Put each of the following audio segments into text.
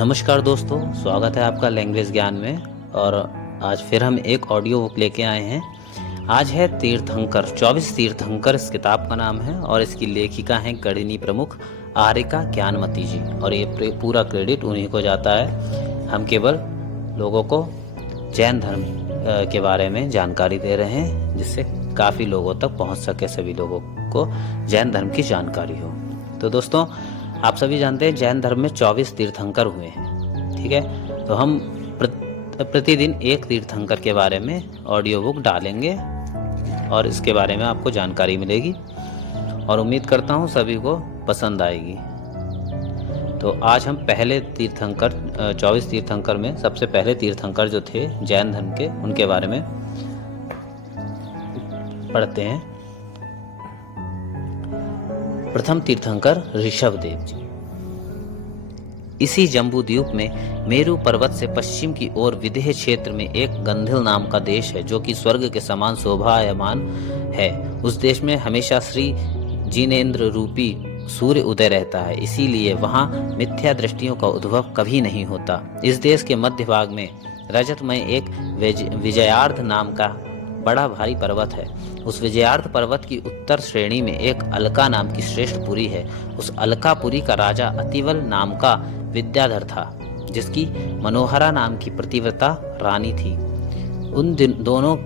नमस्कार दोस्तों, स्वागत है आपका लैंग्वेज ज्ञान में। और आज फिर हम एक ऑडियो बुक लेके आए हैं। आज है तीर्थंकर 24 तीर्थंकर इस किताब का नाम है और इसकी लेखिका हैं गणिनी प्रमुख आरिका ज्ञानमती जी। और ये पूरा क्रेडिट उन्हीं को जाता है। हम केवल लोगों को जैन धर्म के बारे में जानकारी दे रहे हैं, जिससे काफ़ी लोगों तक पहुंच सके, सभी लोगों को जैन धर्म की जानकारी हो। तो दोस्तों, आप सभी जानते हैं जैन धर्म में 24 तीर्थंकर हुए हैं। ठीक है, तो हम प्रतिदिन एक तीर्थंकर के बारे में ऑडियो बुक डालेंगे और इसके बारे में आपको जानकारी मिलेगी और उम्मीद करता हूँ सभी को पसंद आएगी। तो आज हम पहले तीर्थंकर 24 तीर्थंकर में सबसे पहले तीर्थंकर जो थे जैन धर्म के, उनके बारे में पढ़ते हैं। प्रथम तीर्थंकर ऋषभदेव जी। इसी जम्बूद्वीप में मेरु पर्वत से पश्चिम की ओर विदेह क्षेत्र में एक गंधिल नाम का देश है, जो कि स्वर्ग के समान शोभायमान है। उस देश में हमेशा श्री जिनेन्द्र रूपी सूर्य उदय रहता है, इसीलिए वहाँ मिथ्या दृष्टियों का उद्भव कभी नहीं होता। इस देश के मध्य भाग में रजतमय एक विजयार्ध नाम का बड़ा भारी पर्वत है। उस विजयार्थ पर्वत की उत्तर श्रेणी में एक अलका नाम की श्रेष्ठ पुरी है। उस अलकापुरी का राजा अतिवल नाम का विद्याधर था, जिसकी मनोहरा नाम की प्रतिव्रता रानी थी। उन दोनों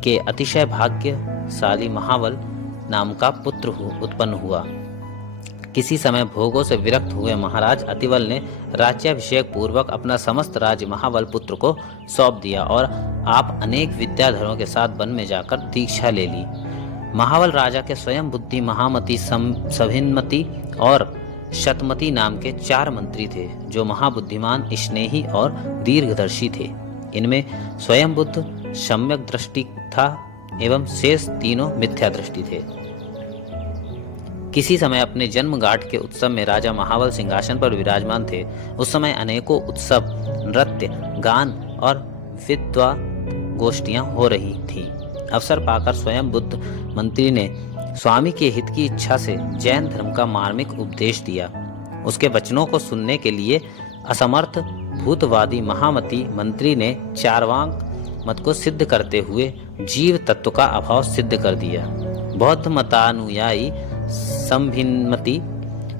के अतिशय भाग्यशाली महाबल नाम का पुत्र उत्पन्न हुआ। किसी समय भोगों से विरक्त हुए महाराज अतिवल ने राज्याभिषेक पूर्वक अपना समस्त राज्य महाबल पुत्र को सौंप दिया और आप अनेक विद्याधरों के साथ वन में जाकर दीक्षा ले ली। महाबल राजा के स्वयं बुद्धि, महामती, सभिन्मति और शतमती नाम के 4 मंत्री थे, जो महाबुद्धिमान, स्नेही और दीर्घदर्शी थे। इनमें स्वयं बुद्ध सम्यक दृष्टि था एवं शेष तीनों मिथ्या दृष्टि थे। किसी समय अपने जन्म गाठ के उत्सव में राजा महाबल सिंहासन पर विराजमान थे। उस समय अनेकों उत्सव, नृत्य, गान और विद्वा गोष्ठियां हो रही थीं। अवसर पाकर स्वयं बुद्ध मंत्री ने स्वामी के हित की इच्छा से जैन धर्म का मार्मिक उपदेश दिया। उसके वचनों को सुनने के लिए असमर्थ भूतवादी महामती मंत्री ने चार्वाक मत को सिद्ध करते हुए जीव तत्व का अभाव सिद्ध कर दिया। बौद्ध मतानुयायी संभिन्मति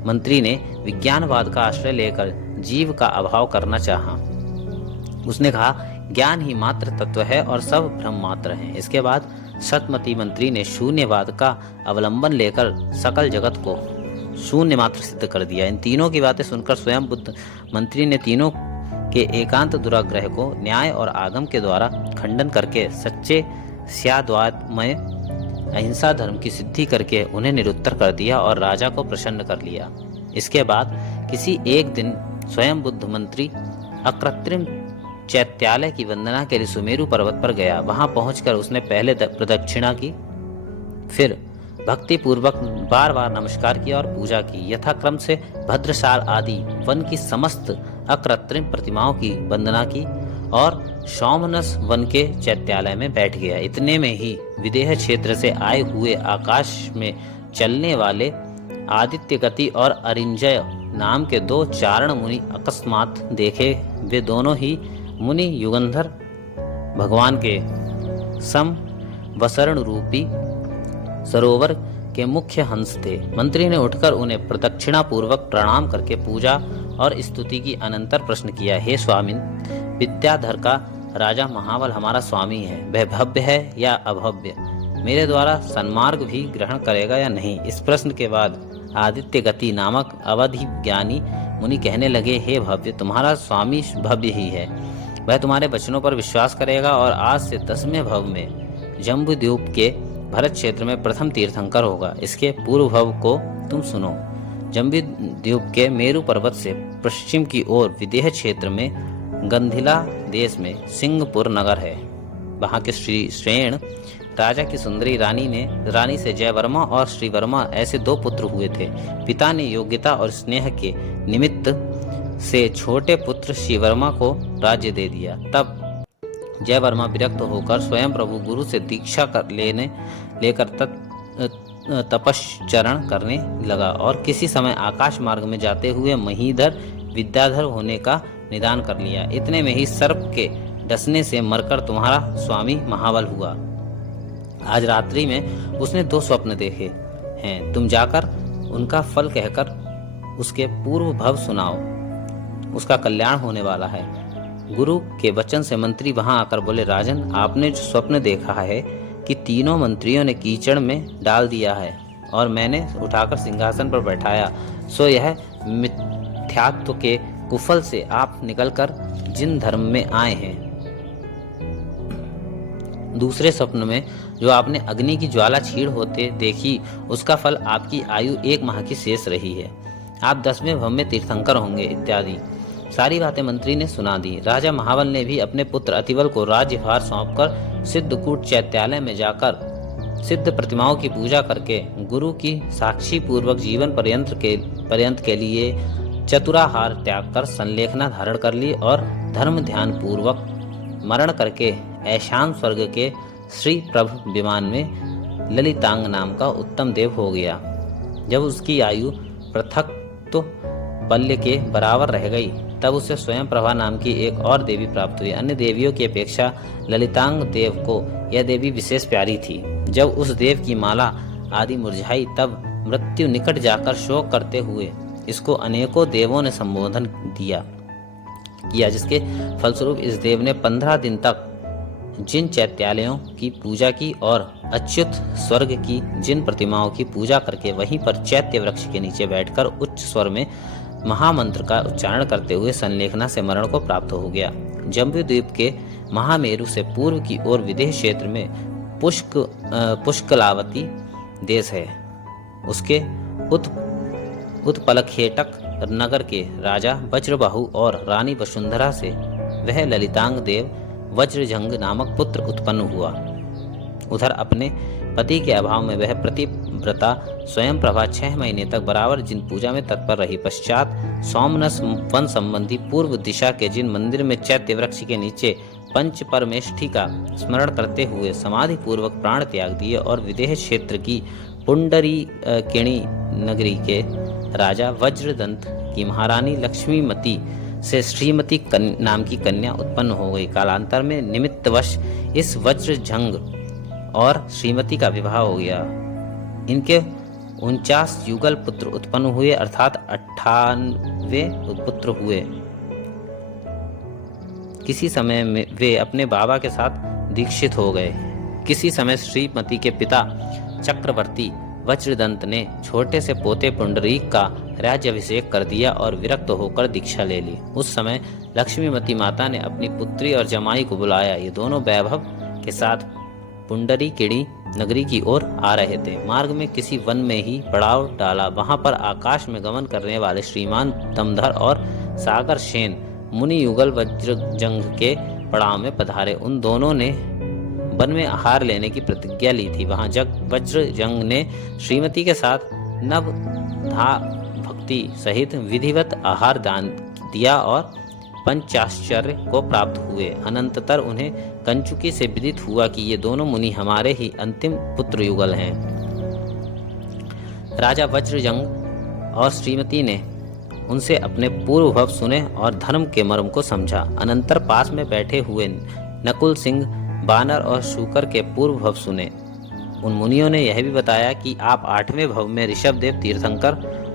मंत्री ने विज्ञानवाद का आश्रय लेकर जीव का अभाव करना चाहा। उसने कहा, ज्ञान ही मात्र तत्व है और सब भ्रम मात्र है। इसके बाद सतमती मंत्री ने शून्यवाद का अवलंबन लेकर सकल जगत को शून्य मात्र सिद्ध कर दिया। इन तीनों की बातें सुनकर स्वयं बुद्ध मंत्री ने तीनों के एकांत दुराग्रह को न्याय और आगम के द्वारा खंडन करके सच्चे स्याद्वादमय अहिंसा धर्म की सिद्धि करके उन्हें निरुत्तर कर दिया और राजा को प्रसन्न कर लिया। इसके बाद किसी एक दिन स्वयं बुद्ध मंत्री अकृत्रिम चैत्यालय की वंदना के लिए सुमेरु पर्वत पर गया। वहां पहुंचकर उसने पहले प्रदक्षिणा की, फिर भक्ति पूर्वक बार बार नमस्कार किया और पूजा की। यथाक्रम से भद्रशाल आदि वन की समस्त अकृत्रिम प्रतिमाओं की वंदना की और सौमनस वन के चैत्यालय में बैठ गया। इतने में ही विदेह क्षेत्र से आए हुए आकाश में चलने वाले आदित्य गति और अरिंजय नाम के 2 चारण मुनि अकस्मात देखे। वे दोनों ही मुनि युगंधर भगवान के समवसरण रूपी सरोवर के मुख्य हंस थे। मंत्री ने उठकर उन्हें प्रदक्षिणा पूर्वक प्रणाम करके पूजा और स्तुति की अनंतर प्रश्न किया, हे स्वामिन, विद्याधर का राजा महाबल हमारा स्वामी है, वह भव्य है या अभव्य? मेरे द्वारा सन्मार्ग भी ग्रहण करेगा या नहीं? इस प्रश्न के बाद आदित्य गति नामक अवधि ज्ञानी मुनि कहने लगे, हे भव्य, तुम्हारा स्वामी भव्य ही है। वह तुम्हारे वचनों पर विश्वास करेगा और आज से 10वें भव में जम्बूद्वीप के भरत क्षेत्र में प्रथम तीर्थंकर होगा। इसके पूर्व भव को तुम सुनो। जम्बूद्वीप के मेरु पर्वत से पश्चिम की ओर विदेह क्षेत्र में गंधिला देश में सिंहपुर नगर है। वहाँ के श्री श्रेण राजा की सुंदरी रानी से जयवर्मा और श्रीवर्मा ऐसे 2 पुत्र हुए थे। पिता ने योग्यता और स्नेह के निमित्त से छोटे पुत्र श्रीवर्मा को राज्य दे दिया। तब जयवर्मा विरक्त होकर स्वयं प्रभु गुरु से दीक्षा लेकर तपश्चरण करने लगा और किसी समय आकाश मार्ग में जाते हुए महीधर विद्याधर होने का निदान कर लिया। इतने में ही सर्प के डसने से मरकर तुम्हारा स्वामी महाबल हुआ। आज रात्रि में उसने 2 स्वप्न देखे हैं। तुम जाकर उनका फल कहकर उसके पूर्व भव सुनाओ, उसका कल्याण होने वाला है। गुरु के वचन से मंत्री वहां आकर बोले, राजन, आपने जो स्वप्न देखा है कि तीनों मंत्रियों ने कीचड़ में डाल दिया है और मैंने उठाकर सिंहासन पर बैठाया, सो यह मिथ्यात्व के कुफल से आप निकलकर जिन धर्म में आए हैं। दूसरे स्वप्न में जो आपने अग्नि की ज्वाला छीड़ होते देखी, उसका फल आपकी आयु 1 माह की शेष रही है। आप 10वें भव में तीर्थंकर होंगे इत्यादि सारी बातें मंत्री ने सुना दी। राजा महाबल ने भी अपने पुत्र अतिबल को राज्यभार सौंपकर सिद्धकूट चैत्यालय में जाकर सिद्ध प्रतिमाओं की पूजा करके गुरु की साक्षी पूर्वक जीवन पर्यंत के लिए चतुराहार त्याग कर संलेखना धारण कर ली और धर्म ध्यान पूर्वक मरण करके ऐशान स्वर्ग के श्री प्रभ विमान में ललितांग नाम का उत्तम देव हो गया। जब उसकी आयु पृथक तो बल्य के बराबर रह गई, तब उसे स्वयं प्रभा नाम की एक और देवी प्राप्त हुई। अन्य देवियों की अपेक्षा ललितांग देव को यह देवी विशेष प्यारी थी। जब उस देव की माला आदि मुरझाई, तब मृत्यु निकट जाकर शोक करते हुए इसको अनेकों देवों ने संबोधन किया, जिसके फलस्वरूप इस देव ने 15 दिन तक जिन चैत्यालयों की पूजा की और अच्युत स्वर्ग की जिन प्रतिमाओं की पूजा करके वहीं पर चैत्य वृक्ष के नीचे बैठकर उच्च स्वर में महामंत्र का उच्चारण करते हुए संलेखना से मरण को प्राप्त हो गया। जम्बूद्वीप के महामेरु से पूर्व की ओर विदेह क्षेत्र में पुष्कलावती देश है। उसके उत्पलखेटक नगर के राजा वज्रबाहु और रानी वसुंधरा से वह ललितांग देव वज्रजंग नामक पुत्र उत्पन्न हुआ। उधर अपने पति के अभाव में वह प्रतिव्रता स्वयं प्रभा 6 महीने तक बराबर जिन पूजा में तत्पर रही। पश्चात सोमनस वन संबंधी पूर्व दिशा के जिन मंदिर में चैत्य वृक्ष के नीचे पंच परमेष्ठी का स्मरण करते हुए समाधि पूर्वक प्राण त्याग दिए और विदेह क्षेत्र की पुंडरी किणी नगरी के राजा वज्रदंत की महारानी लक्ष्मीमती से श्रीमती नाम की कन्या उत्पन्न हो गई। कालांतर में निमित्तवश इस वज्रजंग और श्रीमती का विवाह हो गया। इनके 49 युगल पुत्र उत्पन्न हुए, अर्थात 98 पुत्र हुए। किसी समय में वे अपने बाबा के साथ दीक्षित हो गए। किसी समय श्रीमती के पिता चक्रवर्ती वज्रदंत ने छोटे से पोते पुंडरीक का राज्याभिषेक कर दिया और विरक्त होकर दीक्षा ले ली। उस समय लक्ष्मीमती माता ने अपनी पुत्री और जमाई को बुलाया। ये दोनों वैभव के साथ पुंडरीकिणी नगरी की ओर आ रहे थे। मार्ग में किसी वन में ही पड़ाव डाला। वहां पर आकाश में गमन करने वाले श्रीमान दमधर और सागर सेन मुनि युगल वज्रजंग के पड़ाव में पधारे। उन दोनों ने वन में आहार लेने की प्रतिज्ञा ली थी। वहां वज्रजंग ने श्रीमती के साथ नवधा भक्ति सहित विधिवत आहार दान दिया और पंचाश्चर्य को प्राप्त हुए। अनंततर उन्हें कंचुकी से विदित हुआ कि ये दोनों मुनि हमारे ही अंतिम पुत्र युगल हैं। राजा वज्रजंग और श्रीमती ने उनसे अपने पूर्व भव सुने और धर्म के मर्म को समझा। अनंतर पास में बैठे हुए नकुल सिंह, बानर और शूकर के पूर्व भव सुने। उन मुनियों ने यह भी बताया कि आप 8वें भव में ऋषभदेव तीर्थंकर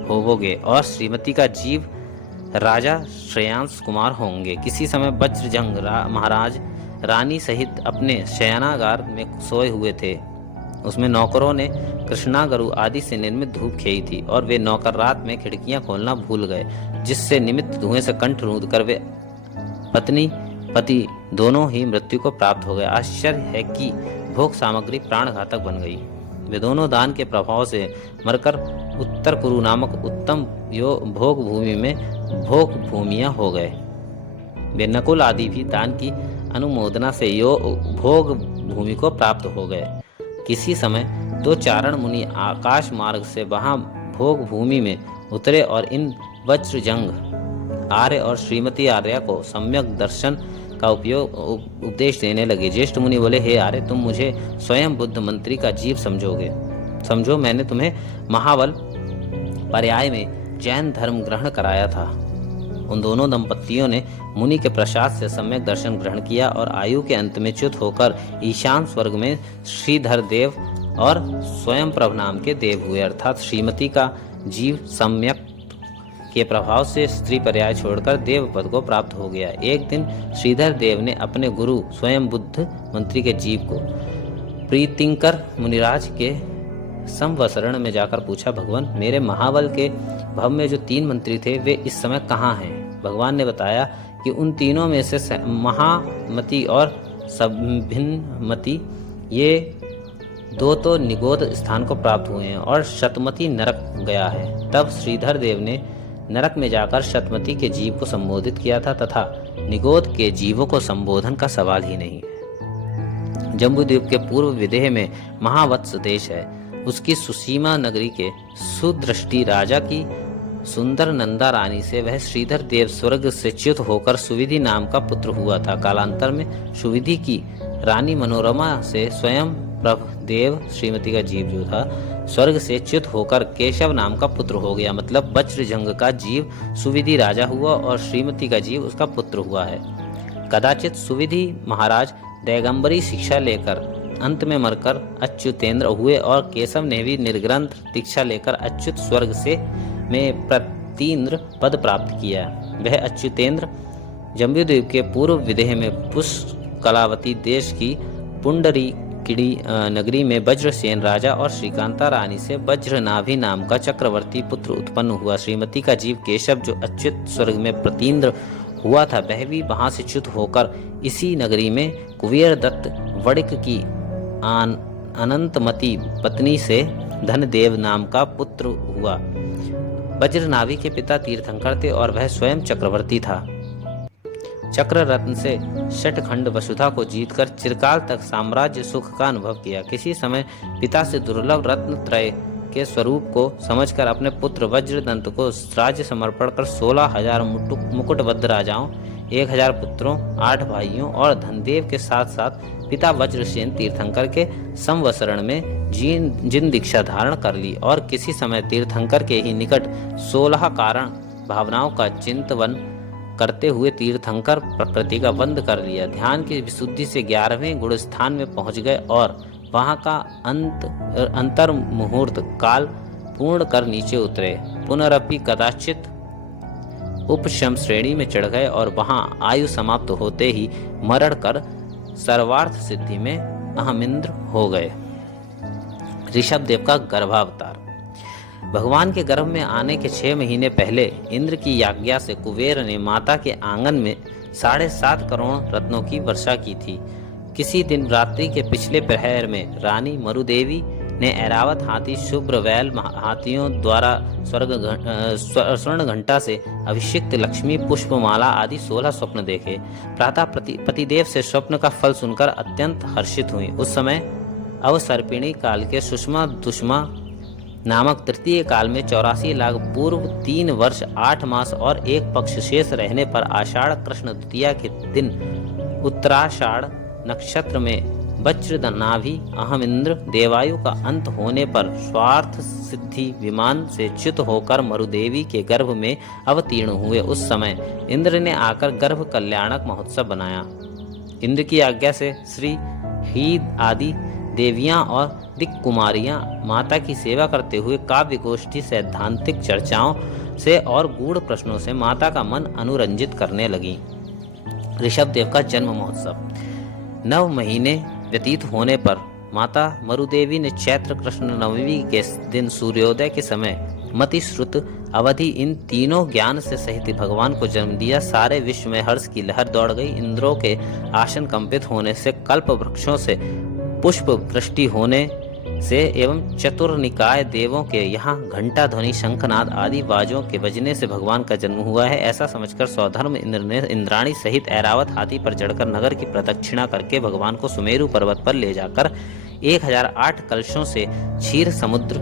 होवोगे और श्रीमती का जीव राजा श्रेयांश कुमार होंगे। किसी समय वज्रजंग महाराज रानी सहित अपने शयनागार में सोए हुए थे। उसमें नौकरों ने कृष्णागरु आदि से निर्मित धूप खेई थी और वे नौकर रात में खिड़कियां खोलना भूल गए, जिससे निमित्त धुएं से कंठ रूंध कर वे पत्नी पति दोनों ही मृत्यु को प्राप्त हो गए। आश्चर्य है कि भोग सामग्री प्राण घातक बन गई। वे दोनों दान के प्रभाव से मरकर उत्तर कुरु नामक उत्तम भोग भूमि में भोग भूमियां हो गए। वे नकुल आदि भी दान की अनुमोदना से भोग भूमि को प्राप्त हो गए। किसी समय 2 चारण मुनि आकाश मार्ग से वहां भोग भूमि में उतरे और इन वज्रजंग आर्य और श्रीमती आर्या को सम्यक दर्शन का उपदेश देने लगे। ज्येष्ठ मुनि बोले, हे आर्य, तुम मुझे स्वयं बुद्ध मंत्री का जीव समझो, मैंने तुम्हें महाबल पर्याय में जैन धर्म ग्रहण कराया था। उन दोनों दंपतियों ने मुनि के प्रसाद से सम्यक दर्शन ग्रहण किया और आयु के अंत में च्युत होकर ईशान स्वर्ग में श्रीधर देव और स्वयं प्रभ नाम के देव हुए। अर्थात श्रीमती का जीव सम्यक के प्रभाव से स्त्री पर्याय छोड़कर देव पद को प्राप्त हो गया। एक दिन श्रीधर देव ने अपने गुरु स्वयं बुद्ध मंत्री के जीव को प्रीतिंकर मुनिराज के संवसरण में जाकर पूछा, भगवान, मेरे महाबल के भव में जो 3 मंत्री थे वे इस समय कहाँ हैं? भगवान ने बताया कि उन तीनों में से महामति और सभिन्नमति ये 2 तो निगोद स्थान को प्राप्त हुए हैं और शतमती नरक गया है। तब श्रीधर देव ने नरक में जाकर शतमती के जीव को संबोधित किया था तथा निगोद के जीवों को संबोधन का सवाल ही नहीं है। जम्बूद्वीप के पूर्व विदेह में महावत्स देश है। उसकी सुसीमा नगरी के सुदृष्टि राजा की सुंदर नंदा रानी से वह श्रीधर देव स्वर्ग से च्युत होकर सुविधि नाम का पुत्र हुआ था। कालांतर में सुविधि की रानी मनोरमा से स्वयं प्रभ देव श्रीमती का जीव जो था स्वर्ग से च्युत होकर केशव नाम का पुत्र हो गया। मतलब वज्रजंग का जीव सुविधि राजा हुआ और श्रीमती का जीव उसका पुत्र हुआ है। कदाचित सुविधि महाराज दैगंबरी शिक्षा लेकर अंत में मरकर अच्युतेंद्र हुए और केशव ने भी निर्ग्रंथ दीक्षा लेकर अच्युत स्वर्ग से में प्रतीन्द्र पद प्राप्त किया। वह अच्युतेंद्र जम्बूद्वीप के पूर्व विदेह में पुष्कलावती देश की पुंडरी किड़ी नगरी में वज्रसेन राजा और श्रीकांता रानी से वज्रनाभि नाम का चक्रवर्ती पुत्र उत्पन्न हुआ। श्रीमती का जीव केशव जो अच्युत स्वर्ग में प्रतीन्द्र हुआ था वह भी वहां से च्युत होकर इसी नगरी में कुबेर दत्त वणिक की अनंतमती पत्नी से धनदेव नाम का पुत्र हुआ। वज्रनाभि के पिता तीर्थंकर थे और वह स्वयं चक्रवर्ती था। चक्र रत्न से शतखंड वसुधा को जीतकर चिरकाल तक साम्राज्य सुख का अनुभव किया। किसी समय पिता से दुर्लभ रत्न त्रय के स्वरूप को समझकर अपने पुत्र वज्रदंत को राज्य समर्पण कर 16,000 मुकुटबद्ध राजाओं, 1,000 पुत्रों, 8 भाइयों और धनदेव के साथ साथ पिता वज्रसेन तीर्थंकर के संवसरण में जिन दीक्षा धारण कर ली और किसी समय तीर्थंकर के ही निकट 16 कारण भावनाओं का चिंतन करते हुए तीर्थंकर प्रकृति का बंद कर लिया। ध्यान की विशुद्धि से 11वें गुण स्थान में पहुंच गए और वहां का अंतर मुहूर्त काल पूर्ण कर नीचे उतरे। पुनरपि कदाचित उपशम श्रेणी में चढ़ गए और वहां आयु समाप्त होते ही मरण कर सर्वार्थ सिद्धि में अहमिंद्र हो गए। ऋषभ देव का गर्भावतार। भगवान के गर्भ में आने के 6 महीने पहले इंद्र की आज्ञा से कुबेर ने माता के आंगन में 7.5 करोड़ रत्नों की वर्षा की थी। किसी दिन रात्रि के पिछले प्रहर में रानी मरुदेवी ने ऐरावत हाथी शुभ्रवैल हाथियों द्वारा स्वर्ण घंटा से अभिषिक्त लक्ष्मी पुष्पमाला आदि 16 स्वप्न देखे। प्रातः पतिदेव से स्वप्न का फल सुनकर अत्यंत हर्षित हुई। उस समय अवसर्पिणी काल के सुषमा दुष्मा नामक तृतीय काल में 84 लाख पूर्व 3 वर्ष 8 मास और 1 पक्ष शेष रहने पर आषाढ़ कृष्ण द्वितीया के दिन उत्तराषाढ़ नक्षत्र में वज्रनाभि अहमिंद्र देवायु का अंत होने पर स्वार्थ सिद्धि विमान से च्युत होकर मरुदेवी के गर्भ में अवतीर्ण हुए। उस समय इंद्र ने आकर गर्भ कल्याणक महोत्सव बनाया। इंद्र की आज्ञा से श्री हीद आदि देवियां और दिक् कुमारियां माता की सेवा करते हुए काव्य गोष्ठी सैद्धांतिक चर्चाओं से और गूढ़ प्रश्नों से माता का मन अनुरंजित करने लगी। ऋषभ देव का जन्म महोत्सव। 9 महीने व्यतीत होने पर माता मरुदेवी ने चैत्र कृष्ण नवमी के दिन सूर्योदय के समय मति श्रुत अवधि इन तीनों ज्ञान से सहित भगवान को जन्म दिया। सारे विश्व में हर्ष की लहर दौड़ गई। इंद्रों के आसन कंपित होने से, कल्प वृक्षों से पुष्प वृष्टि होने से एवं चतुर्निकाय देवों के यहाँ घंटा ध्वनि शंखनाद आदि बाजों के बजने से भगवान का जन्म हुआ है। ऐसा समझकर सौधर्म इंद्र ने इंद्राणी सहित ऐरावत हाथी पर चढ़कर नगर की प्रदक्षिणा करके भगवान को सुमेरु पर्वत पर ले जाकर 1008 कलशों से क्षीर समुद्र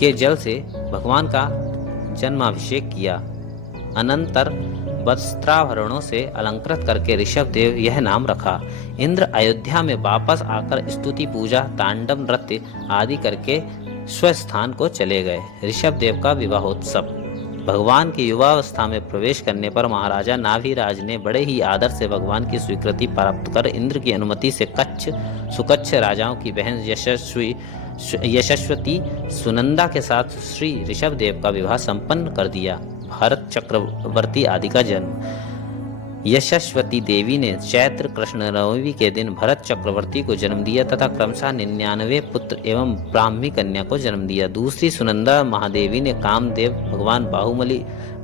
के जल से भगवान का जन्माभिषेक किया। अनंतर वस्त्राभरणों से अलंकृत करके ऋषभ देव यह नाम रखा। इंद्र अयोध्या में वापस आकर स्तुति पूजा तांडव नृत्य आदि करके स्वस्थान को चले गए। ऋषभ देव का विवाहोत्सव। भगवान के युवावस्था में प्रवेश करने पर महाराजा नाभिराज ने बड़े ही आदर से भगवान की स्वीकृति प्राप्त कर इंद्र की अनुमति से सुकच्छ राजाओं की बहन यशस्वती सुनंदा के साथ श्री ऋषभ देव का विवाह संपन्न कर दिया। भरत चक्रवर्ती आदि का जन्म। यशस्वती देवी ने चैत्र कृष्ण नवमी के दिन भरत चक्रवर्ती को जन्म दिया तथा क्रमशः 99 पुत्र एवं ब्राह्मी कन्या को जन्म दिया। दूसरी सुनंदा महादेवी ने कामदेव, भगवान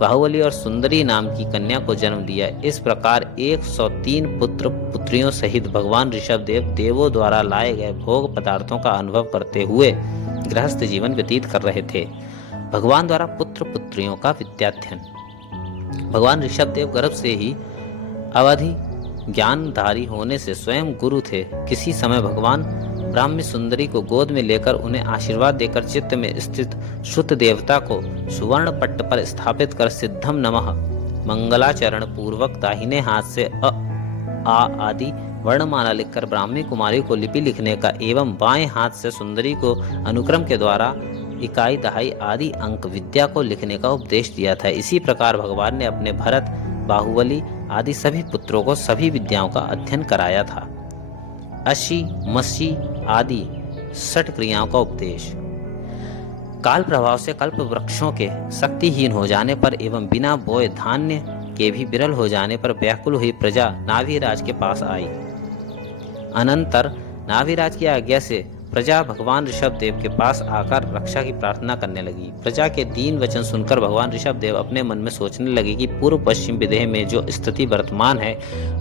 बाहुबली और सुंदरी नाम की कन्या को जन्म दिया। इस प्रकार 103 पुत्र पुत्रियों सहित भगवान ऋषभ देव देवों द्वारा लाए गए भोग पदार्थों का अनुभव करते हुए गृहस्थ जीवन व्यतीत कर रहे थे। भगवान द्वारा पुत्र पुत्रियों का विद्याध्ययन। भगवान ऋषभ देव गर्भ से ही अवधि ज्ञानधारी होने से स्वयं गुरु थे। किसी समय भगवान ब्राह्मी सुंदरी को गोद में लेकर उन्हें आशीर्वाद देकर चित्त में स्थित श्रुत देवता को सुवर्ण पट्ट पर स्थापित कर सिद्धम नमः मंगलाचरण पूर्वक दाहिने हाथ से अ आ आदि वर्णमाला लिखकर ब्राह्मी कुमारी को लिपि लिखने का एवं बाएं हाथ से सुंदरी को अनुक्रम के द्वारा इकाई दहाई आदि अंक विद्या को लिखने का उपदेश दिया था। इसी प्रकार भगवान ने अपने भरत, बाहुबली आदि सभी पुत्रों को सभी विद्याओं का अध्ययन कराया था। अशी मसी आदि 60 क्रियाओं का उपदेश। काल प्रभाव से कल्प वृक्षों के शक्तिहीन हो जाने पर एवं बिना बोए धान्य के भी विरल हो जाने पर व्याकुल हुई प्रजा नाभिराज के पास आई। अनंतर नाभिराज की आज्ञा से प्रजा भगवान ऋषभ देव के पास आकर रक्षा की प्रार्थना करने लगी। प्रजा के दीन वचन सुनकर भगवान ऋषभ देव अपने मन में सोचने लगे कि पूर्व पश्चिम विदेह में जो स्थिति वर्तमान है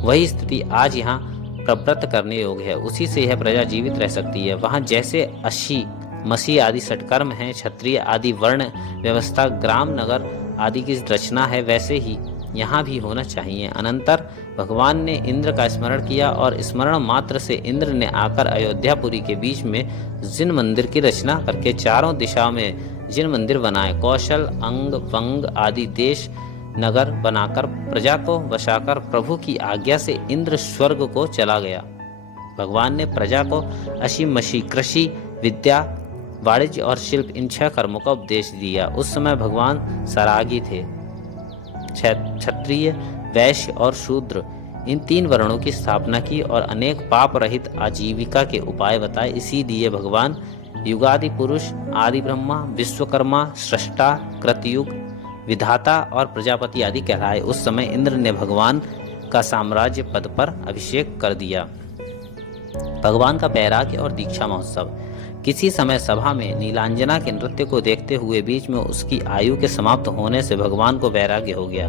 वही स्थिति आज यहाँ प्रवृत्त करने योग्य है। उसी से यह प्रजा जीवित रह सकती है। वहाँ जैसे अशी मसी आदि षटकर्म है, क्षत्रिय आदि वर्ण व्यवस्था, ग्राम नगर आदि की रचना है, वैसे ही यहाँ भी होना चाहिए। अनंतर भगवान ने इंद्र का स्मरण किया और स्मरण मात्र से इंद्र ने आकर अयोध्यापुरी के बीच में जिन मंदिर की रचना करके चारों दिशा में जिन मंदिर बनाए, कौशल, अंग, वंग आदि देश नगर बनाकर प्रजा को बसाकर प्रभु की आज्ञा से इंद्र स्वर्ग को चला गया। भगवान ने प्रजा को अशीमशी कृषि, विद्या, वाणिज्य और शिल्प इन 6 कर्मों का उपदेश दिया। उस समय भगवान सरागी थे। क्षत्रिय, वैश्य और शूद्र इन 3 वर्णों की स्थापना की और अनेक पाप रहित आजीविका के उपाय बताए। इसीलिए भगवान युगादि पुरुष, आदि ब्रह्मा, विश्वकर्मा, सृष्टा, कृतयुग, विधाता और प्रजापति आदि कहलाए। उस समय इंद्र ने भगवान का साम्राज्य पद पर अभिषेक कर दिया। भगवान का वैराग्य और दीक्षा महोत्सव। किसी समय सभा में नीलांजना के नृत्य को देखते हुए बीच में उसकी आयु के समाप्त होने से भगवान को वैराग्य हो गया।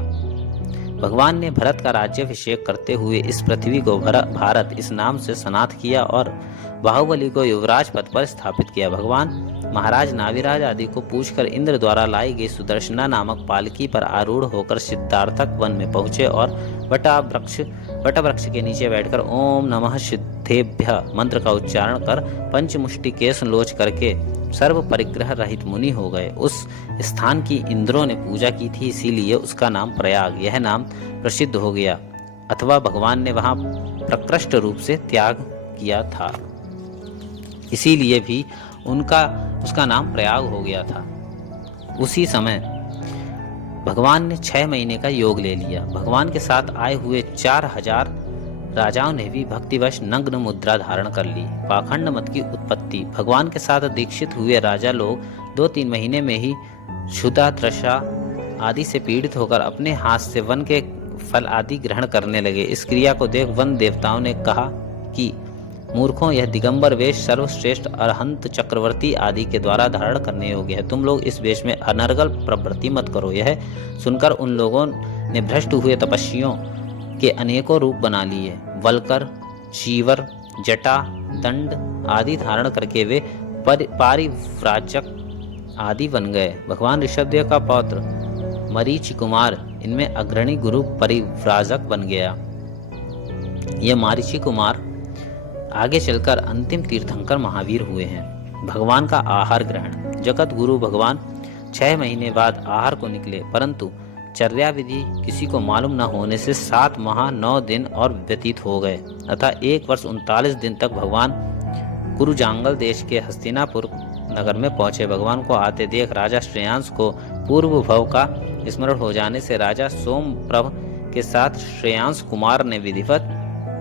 भगवान ने भरत का राज्याभिषेक करते हुए इस पृथ्वी को भारत इस नाम से सनाथ किया और बाहुबली को युवराज पद पर स्थापित किया। भगवान महाराज नाभिराज आदि को पूछकर इंद्र द्वारा लाई गई सुदर्शना नामक पालकी पर आरूढ़ होकर सिद्धार्थक वन में पहुंचे और वट वृक्ष के नीचे बैठकर ओम नमः सिद्धेभ्य मंत्र का उच्चारण कर पंचमुष्टि केश लोच करके सर्व परिग्रह रहित मुनि हो गए। उस स्थान की इंद्रों ने पूजा की थी, इसीलिए उसका नाम प्रयाग यह नाम प्रसिद्ध हो गया, अथवा भगवान ने वहां प्रकृष्ट रूप से त्याग किया था, इसीलिए भी उसका नाम प्रयाग हो गया था। उसी समय भगवान ने 6 महीने का योग ले लिया। भगवान के साथ आए हुए 4000 राजाओं ने भी भक्तिवश नग्न मुद्रा धारण कर ली। पाखंड मत की उत्पत्ति। भगवान के साथ दीक्षित हुए राजा लोग 2-3 महीने में ही क्षुधा, तृषा आदि से पीड़ित होकर अपने हाथ से वन के फल आदि ग्रहण करने लगे। इस क्रिया को देख वन देवताओं ने कहा कि मूर्खों, यह दिगंबर वेश सर्वश्रेष्ठ अरहंत चक्रवर्ती आदि के द्वारा धारण करने योग्य है। तुम लोग इस वेश में अनर्गल प्रवृत्ति मत करो। यह सुनकर उन लोगों ने भ्रष्ट हुए तपस्वियों के अनेकों रूप बना लिए। वलकर, चीवर, जटा, दंड आदि धारण करके वे पारिव्राजक आदि बन गए। भगवान ऋषभदेव का पौत्र मरीचि कुमार इनमें अग्रणी गुरु परिव्राजक बन गया। यह मरीचि कुमार आगे चलकर अंतिम तीर्थंकर महावीर हुए हैं। भगवान का आहार ग्रहण। जगत गुरु भगवान 6 महीने बाद आहार को निकले, परंतु चर्या विधि किसी को मालूम न होने से 7 माह 9 दिन और व्यतीत हो गए, अतः 1 वर्ष 39 दिन तक भगवान कुरुजांगल देश के हस्तिनापुर नगर में पहुंचे। भगवान को आते देख राजा श्रेयांश को पूर्व भव का स्मरण हो जाने से राजा सोमप्रभ के साथ श्रेयांश कुमार ने विधिवत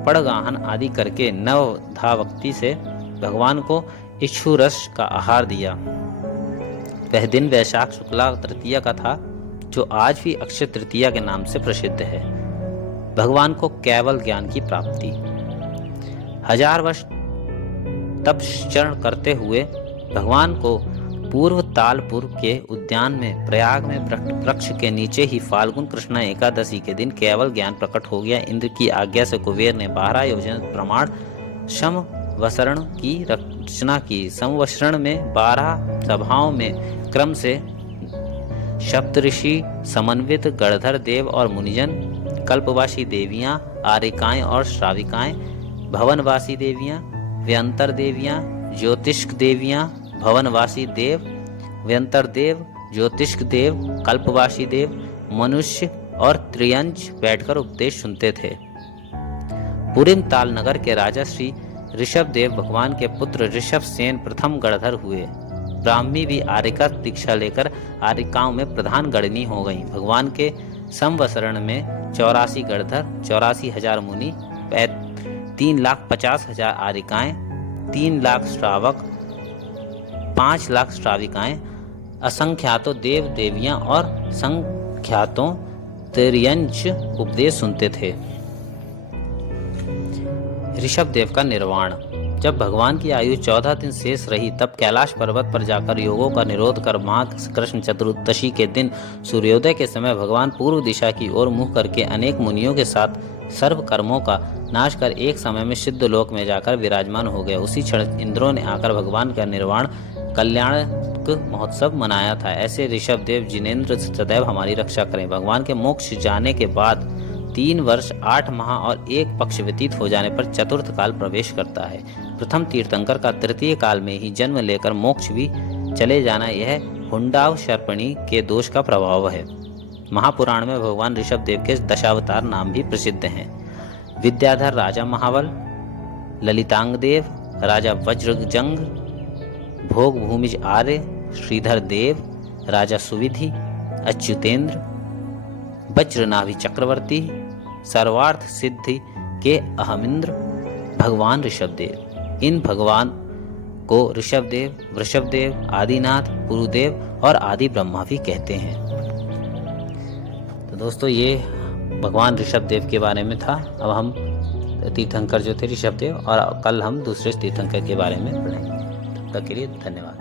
पड़गाहन आदि करके नवधावक्ति से भगवान को इक्षुरस का आहार दिया। वह दिन वैशाख शुक्ला तृतीया का था, जो आज भी अक्षय तृतीया के नाम से प्रसिद्ध है। भगवान को केवल ज्ञान की प्राप्ति। 1000 वर्ष तपश्चरण करते हुए भगवान को पूर्व तालपुर के उद्यान में प्रयाग में वृक्ष के नीचे ही फाल्गुन कृष्ण एकादशी के दिन केवल ज्ञान प्रकट हो गया। इंद्र की आज्ञा से कुबेर ने 12 योजन प्रमाण समवसरण की रचना की। समवसरण में 12 सभाओं में क्रम से सप्तऋषि समन्वित गणधर देव और मुनिजन, कल्पवासी देवियां, आरिकाएं और श्राविकाएं, भवनवासी देवियां, व्यंतर देवियां, ज्योतिष्क देवियां, भवनवासी देव, व्यंतर देव, ज्योतिष्क देव, कल्पवासी देव, मनुष्य और त्रियंज बैठकर उपदेश सुनते थे। पुरीम ताल नगर के राजा श्री ऋषभ देव भगवान के पुत्र ऋषभ सेन प्रथम गणधर हुए। ब्राह्मी भी आरिका दीक्षा लेकर आरिकाओं में प्रधान गणनी हो गई। भगवान के संवसरण में 84 गणधर, 84,000 मुनि, 3,50,000 आरिकाएं, 3 लाख श्रावक, 5 लाख श्राविकाएं, असंख्यातों देव देवियां और संख्यातों त्रियंच उपदेश सुनते थे। ऋषभ देव का निर्वाण। जब भगवान की आयु 14 दिन शेष रही, तब कैलाश पर्वत पर जाकर योगों का निरोध कर माघ कृष्ण चतुर्दशी के दिन सूर्योदय के समय भगवान पूर्व दिशा की ओर मुंह करके अनेक मुनियों के साथ सर्व कर्मों का नाश कर एक समय में सिद्ध लोक में जाकर विराजमान हो गए। उसी क्षण इंद्रों ने आकर भगवान का निर्वाण कल्याणक महोत्सव मनाया था। ऐसे ऋषभ देव जिनेन्द्र सदैव हमारी रक्षा करें। भगवान के मोक्ष जाने के बाद 3 वर्ष 8 माह और 1 पक्ष व्यतीत हो जाने पर चतुर्थ काल प्रवेश करता है। प्रथम तीर्थंकर का तृतीय काल में ही जन्म लेकर मोक्ष भी चले जाना, यह हुंडाव शर्पणी के दोष का प्रभाव है। महापुराण में भगवान ऋषभ देव के दशावतार नाम भी प्रसिद्ध हैं। विद्याधर राजा महाबल, ललितांग देव राजा वज्रजंग, भोग भूमिज आर्य, श्रीधर देव राजा सुविधि, अच्युतेंद्र, वज्रनाभि चक्रवर्ती, सर्वार्थ सिद्धि के अहमिंद्र, भगवान ऋषभ देव। इन भगवान को ऋषभ देव, वृषभ देव, आदिनाथ, पुरुदेव और आदि ब्रह्मा भी कहते हैं। तो दोस्तों, ये भगवान ऋषभ देव के बारे में था। अब हम तीर्थंकर जो थे ऋषभ देव, और कल हम दूसरे तीर्थंकर के बारे में पढ़ेंगे। तब तक के लिए धन्यवाद।